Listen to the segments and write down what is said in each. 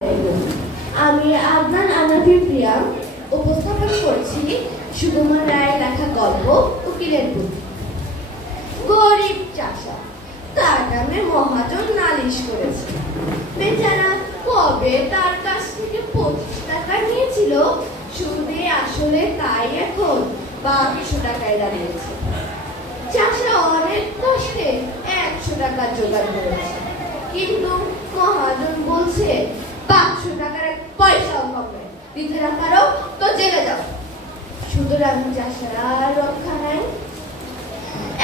আমি আদনান আনাফি প্রিয়া উপস্থাপন করছি সুকুমার রায়ের লেখা গল্প উকিলের বুদ্ধি। গরিব চাষা, তার নামে মহাজন নালিশ করেছে। বেচারা কবে তার কাছ থেকে 25 টাকা নিয়েছিল, সুদে আসলে তাই এখন 1200 টাকায় দাঁড়িয়েছে। চাষা অনেক কষ্টে 100 টাকা জোগাড় করেছে, কিন্তু মহাজন বলছে 500 টাকার এক পয়সাও হবে, দিতে না পারো তো জেলে যাও। সুতরাং চাষার আর রক্ষা নাই।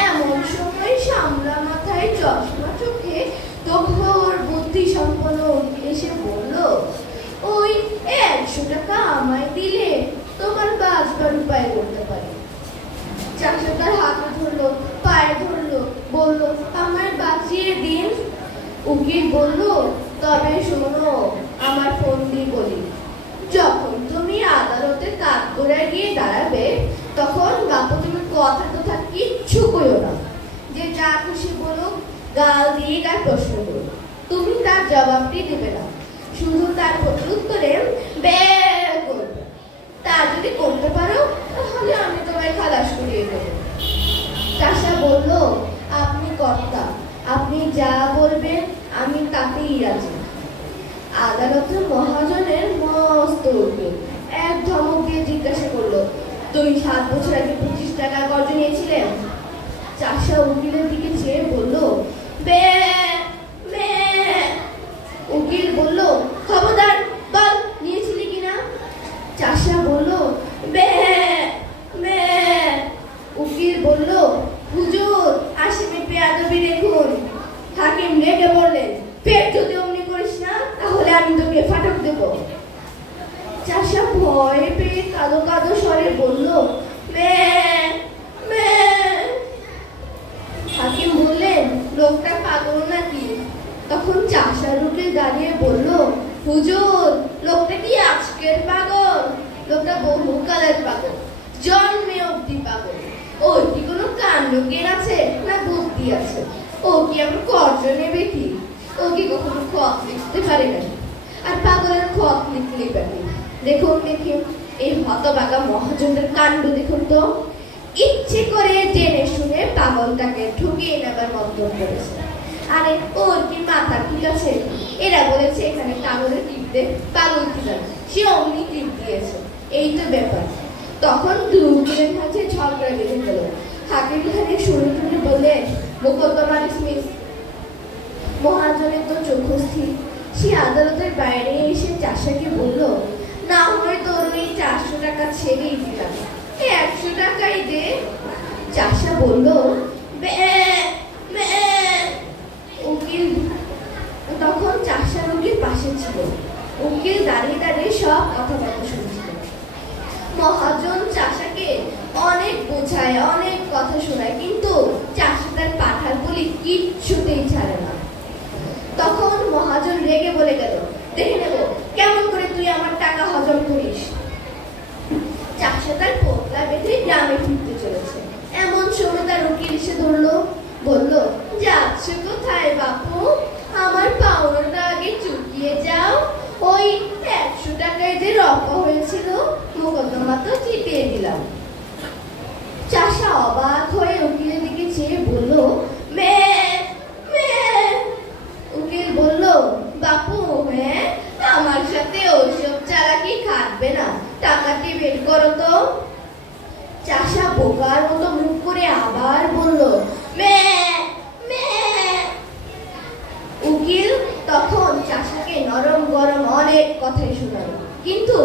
এমন সময় সামলা মাথায় চশমা চোখে তখন বুদ্ধি সম্পন্ন উকিল এসে বলল, ওই 100 টাকা আমায় দিলে তোমার বাঁচবার উপায় করতে পারি। চাষা তার হাতে ধরলো, পায়ে ধরলো, বলল, আমায় বাঁচিয়ে দিন। উকিল বলল, তবে শোনো, আমার ফন্দি বলি, যখন তুমি আদালতে কাঠগড়ায় গিয়ে দাঁড়াবে, তখন বাপু তুমি কথা কিচ্ছু কইও না। যে যা খুশি বলুক, গাল দিয়ে তার প্রশ্ন করুক, তুমি তার জবাবটি দেবে না, শুধু তার প্রত্যুত্তরে বের করবে। তা যদি করতে পারো, তাহলে আমি তোমায় খালাস করিয়ে দেবো। চাষা বলল, আপনি কর্তা, আপনি যা বলবেন আমি তাতেই রাজি। আদালতের মহাজনের মস্ত উকিল এক ধমক দিয়ে জিজ্ঞাসা করলো, তুই 7 বছর আগে 25 টাকা কর্জ নিয়েছিলেন? চাষা উকিলের দিকে চেয়ে বলল, বে বে। উকিল বলল, খবরদার, বল নিয়েছিলি কিনা? চাষা বলল, বে বে। উকিল বলল, হুজুর, আসামি বেয়াদবি দেখুন। হাকিম রেগে বললেন, ফের যদি অমনি করিস না, তাহলে আমি তোকে ফাটক দেব। চাষা ভয় পেয়ে কাঁদো কাঁদো স্বরে বলল, মে মে। হাকিম বললেন, লোকটা পাগল নাকি? তখন চাষার উকিল দাঁড়িয়ে বলল, হুজুর, লোকটা কি আজকের পাগল? লোকটা বহুকালের পাগল, জন্মে অবধি পাগল। ওর কি কোনো কাণ্ড জ্ঞান আছে না বুদ্ধি আছে? ও কি আমার কর্জ নেবে কি? ও কি কখনো খত লিখতে পারে না? আর পাগলের খত লিখলেই পারে। দেখুন এই হতভাগা মহাজনের কাণ্ড দেখুন তো। ইচ্ছে করে জেনে শুনে পাগলটাকে ঠকিয়ে নেবার মন্তব্য করেছে। আরে ওর কি মাথা ঠিক আছে? এরা বলেছে এখানে পাগলের টিপতে, পাগল কি জানে, সে অমনি টিপ দিয়েছে, এই তো ব্যাপার। তখন দুজনের কাছে ঝগড়া বেঁধে গেল। হাকিম খানিক শুনে শুনে বললেন, মোকদ্দমা ডিসমিস। মহাজনের তো চক্ষু স্থির। সে আদালতের বাইরে এসে চাষাকে বলল, না হয় তোর ওই 400 টাকা ছেড়েই দিলাম, 100 টাকাই দে। চাষা বলল, উকিল তখন চাষার উকিল পাশে ছিল। উকিল দাঁড়িয়ে দাঁড়িয়ে সব কথাবার্তা শুনছিল। মহাজন চাষাকে অনেক বোঝায়, অনেক কথা শোনায়, কিন্তু চাষা তার পাঠার বলি কিচ্ছুতেই ছাড়ে না। তখন মহাজন রেগে বলে গেল, দেখে নেব কেমন করে তুই আমার টাকা হজম করিস। চাষা তার পোটলা বেঁধে গ্রামে ফিরতে চলেছে। এমন সময় তার উকিল এসে ধরলো, বলল, যাচ্ছ কোথায় বাপু? আমার পাওনাটা আগে চুকিয়ে যাও। ওই 100 টাকায় যে রফা হয়েছিল, মোকদ্দমা তো জিতিয়ে দিলাম। চাষা অবাক হয়ে উকিলের দিকে চেয়ে বলল, মে মে। উকিল বলল, বাপু, হ্যাঁ, আমার সাথে ওইসব চালাকি খাটবে না, টাকাটি বের করো তো। চাষা বোকার মতো মুখ করে আবার বলল, মে মে। উকিল তখন চাষাকে নরম গরম অনেক কথাই শোনাল, কিন্তু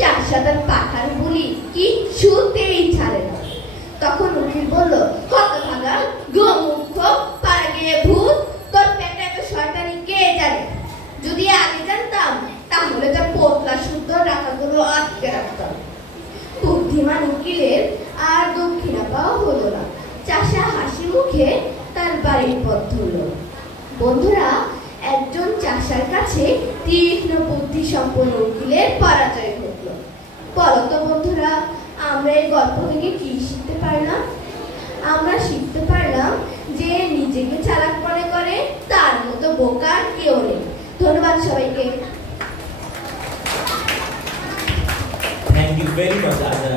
চাষা তার পাঠার বলি কিচ্ছুতেই ছাড়ে না। তখন উকিল বলল, হতভাগা, গোমুখ, পাড়া গিয়ে ভূত, তোর পেটে এত শয়তানি কে জানে? যদি আগে জানতাম, তাহলে তার পোটলা শুদ্ধ টাকাগুলো আটকে রাখতাম। বুদ্ধিমান উকিলের আর দক্ষিণা পাওয়া হলো না। চাষা হাসি মুখে তার বাড়ির পথ ধরল। বন্ধুরা, একজন চাষার কাছে তীক্ষ্ণ বুদ্ধি সম্পন্ন উকিলের পরাজয় ঘটল। বলতো বন্ধুরা, আমরা এই গল্প থেকে কি শিখতে পারলাম? আমরা শিখতে পারলাম যে নিজেকে চালাক মনে করে তার মতো বোকা কেউ নেই। ধন্যবাদ সবাইকে। you very much.